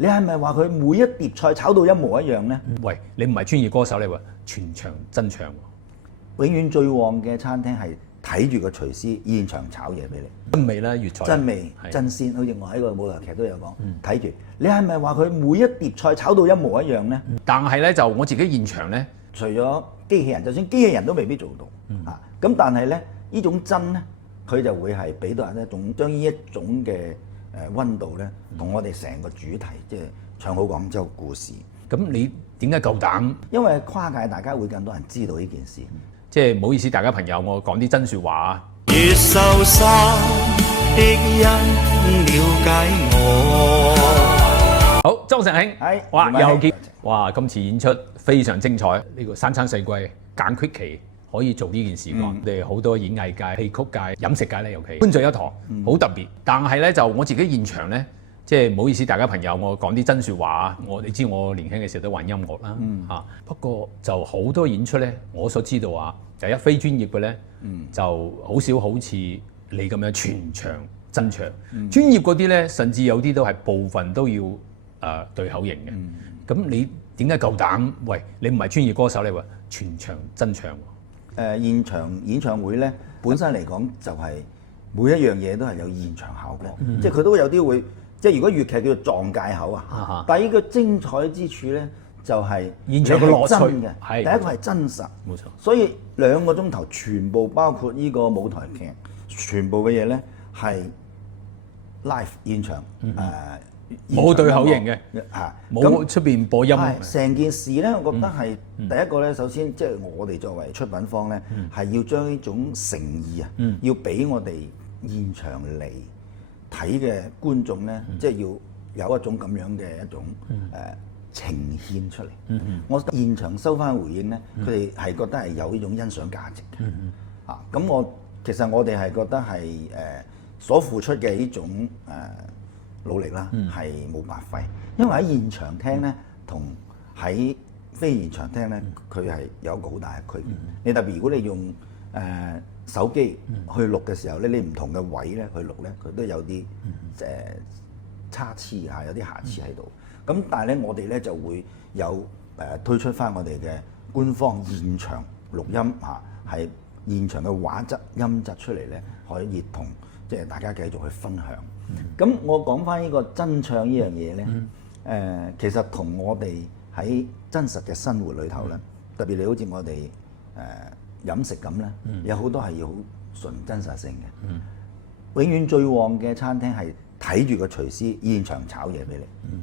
你係咪話佢每一碟菜炒到一模一樣呢？喂，你唔係專業歌手，你話全場真唱喎。永遠最旺嘅餐廳係睇住個廚師現場炒嘢俾你，真味啦，粵菜真味係真鮮。好似我喺個舞台劇都有講，睇住你係咪話佢每一碟菜炒到一模一樣呢？但係咧就我自己現場咧，除咗機器人，就算機器人都未必做到啊。咁但係咧，呢種真咧，佢就會係俾到人一種將呢一種嘅溫度咧，同我哋成個主題即係唱好廣州故事。咁你點解夠膽？因為跨界，大家會更多人知道呢件事。即係唔好意思，大家朋友，我講啲真説話啊！越受傷的因了解我。好，周成興，係哇，唔該又見，哇，今次演出非常精彩。呢個三餐四季揀隙期可以做呢件事喎。我哋好多演藝界、戲曲界、飲食界咧，尤其歡聚一堂，好特別。但係咧就我自己現場咧。即係唔好意思，大家朋友，我講啲真説話啊！你知我年輕嘅時候都玩音樂啦，嚇。不過就好多演出咧，我所知道啊，第一非專業嘅咧，就好少好似你咁樣全場真唱。專業嗰啲咧，甚至有啲都係部分都要對口型嘅。咁你點解夠膽？喂，你唔係專業歌手，你話全場真唱喎？現場演唱會咧，本身嚟講就係每一樣嘢都係有現場效果，即係佢都有啲會。即係如果粵劇叫做撞界口啊，但係呢個精彩之處咧，就係現場嘅樂趣嘅。係第一個係真實，冇錯。所以2個鐘頭全部包括呢個舞台劇，全部嘅嘢咧係 live 現場冇對口型嘅嚇，冇出邊播音。成件事咧，我覺得係第一個咧，首先即係我哋作為出品方咧，係要將呢種誠意啊，要俾我哋現場嚟睇嘅觀眾咧，即係要有一種咁樣嘅一種呈現出嚟。我現場收翻回應咧，佢哋係覺得係有呢種欣賞價值嘅。咁其實我哋係覺得係所付出嘅呢種努力啦，係冇白費。因為喺現場聽咧，同喺非現場聽咧，佢係有一個好大嘅區別。你特別如果你用手機去錄嘅時候咧，你唔同嘅位咧去錄咧，佢都有啲參差嚇，有啲瑕疵喺度。咁但係咧，我哋咧就會有推出翻我哋嘅官方現場錄音嚇，係現場嘅畫質、音質出嚟咧，可以同即係大家繼續去分享。咁我講翻呢個真唱呢樣嘢咧，其實同我哋喺真實嘅生活裏頭咧，特別你好似我哋飲食咁咧，有好多係要好純真實性嘅。永遠最旺嘅餐廳係睇住個廚師現場炒嘢俾你。